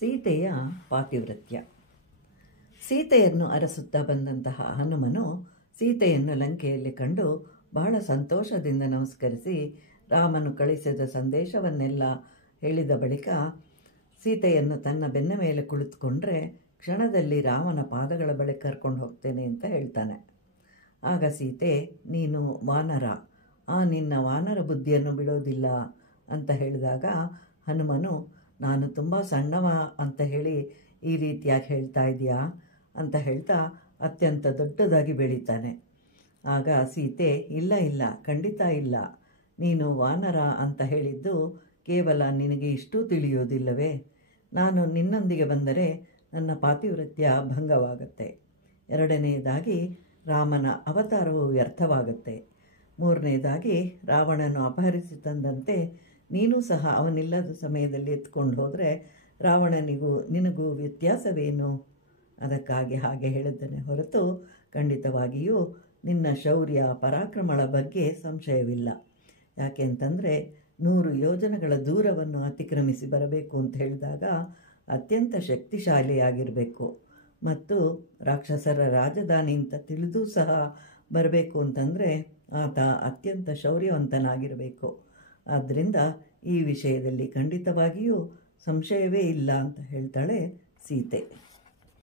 ಸೀತೆಯ ಪಾತಿವ್ರತ್ಯ. ಸೀತೆಯನ್ನು ಅರಸುತ್ತಾ ಬಂದಂತಹ ಹನುಮನು ಸೀತೆಯನ್ನು ಲಂಕೆಯಲ್ಲಿ ಕಂಡು ಬಹಳ ಸಂತೋಷದಿಂದ ನಮಸ್ಕರಿಸಿ ರಾಮನು ಕಳಿಸಿದ ಸಂದೇಶವನ್ನೆಲ್ಲ ಹೇಳಿದ ಬಳಿಕ ಸೀತೆಯನ್ನು ತನ್ನ ಬೆನ್ನ ಮೇಲೆ ಕುಳಿತುಕೊಂಡ್ರೆ ಕ್ಷಣದಲ್ಲಿ ರಾಮನ ಪಾದಗಳ ಬಳಿ ಕರ್ಕೊಂಡು ಹೋಗ್ತೇನೆ ಅಂತ ಹೇಳ್ತಾನೆ. ಆಗ ಸೀತೆ, ನೀನು ವಾನರ, ನಿನ್ನ ವಾನರ ಬುದ್ಧಿಯನ್ನು ಬಿಡೋದಿಲ್ಲ ಅಂತ ಹೇಳಿದಾಗ ಹನುಮನು, ನಾನು ತುಂಬ ಸಣ್ಣವ ಅಂತ ಹೇಳಿ ಈ ರೀತಿಯಾಗಿ ಹೇಳ್ತಾ ಇದೆಯಾ ಅಂತ ಹೇಳ್ತಾ ಅತ್ಯಂತ ದೊಡ್ಡದಾಗಿ ಬೆಳೀತಾನೆ. ಆಗ ಸೀತೆ, ಇಲ್ಲ ಖಂಡಿತ ಇಲ್ಲ, ನೀನು ವಾನರ ಅಂತ ಹೇಳಿದ್ದು ಕೇವಲ ನಿನಗೆ ಇಷ್ಟೂ ತಿಳಿಯೋದಿಲ್ಲವೇ? ನಾನು ನಿನ್ನೊಂದಿಗೆ ಬಂದರೆ ನನ್ನ ಪಾತಿವ್ರತ್ಯ ಭಂಗವಾಗುತ್ತೆ. ಎರಡನೆಯದಾಗಿ ರಾಮನ ಅವತಾರವು ವ್ಯರ್ಥವಾಗುತ್ತೆ. ಮೂರನೇದಾಗಿ ರಾವಣನು ಅಪಹರಿಸಿ ತಂದಂತೆ ನೀನೂ ಸಹ ಅವನಿಲ್ಲದ ಸಮಯದಲ್ಲಿ ಎತ್ಕೊಂಡು ಹೋದರೆ ರಾವಣನಿಗೂ ನಿನಗೂ ವ್ಯತ್ಯಾಸವೇನು? ಅದಕ್ಕಾಗಿ ಹಾಗೆ ಹೇಳಿದ್ದೇನೆ ಹೊರತು ಖಂಡಿತವಾಗಿಯೂ ನಿನ್ನ ಶೌರ್ಯ ಪರಾಕ್ರಮಗಳ ಬಗ್ಗೆ ಸಂಶಯವಿಲ್ಲ. ಯಾಕೆ ಅಂತಂದರೆ 100 ಯೋಜನೆಗಳ ದೂರವನ್ನು ಅತಿಕ್ರಮಿಸಿ ಬರಬೇಕು ಅಂತ ಹೇಳಿದಾಗ ಅತ್ಯಂತ ಶಕ್ತಿಶಾಲಿಯಾಗಿರಬೇಕು ಮತ್ತು ರಾಕ್ಷಸರ ರಾಜಧಾನಿ ಅಂತ ತಿಳಿದೂ ಸಹ ಬರಬೇಕು ಅಂತಂದರೆ ಆತ ಅತ್ಯಂತ ಶೌರ್ಯವಂತನಾಗಿರಬೇಕು. ಆದ್ದರಿಂದ ಈ ವಿಷಯದಲ್ಲಿ ಖಂಡಿತವಾಗಿಯೂ ಸಂಶಯವೇ ಇಲ್ಲ ಅಂತ ಹೇಳ್ತಾಳೆ ಸೀತೆ.